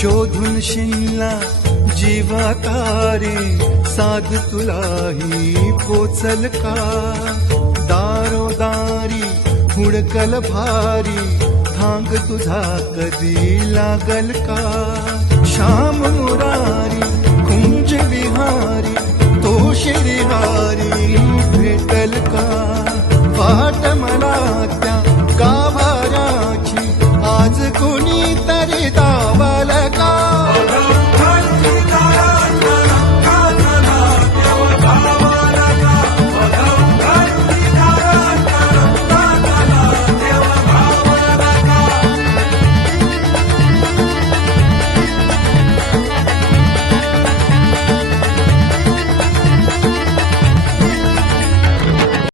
शोधून शिनला तारी साध तुलाही पोचल का दारोदारी हुडकल भारी थांग तुझा कधी लागल का श्याम मुरारी कुंज विहारी तो श्रीहारी भेटल का वाट मला त्या गाभाराची आज कोणी तरी दावाला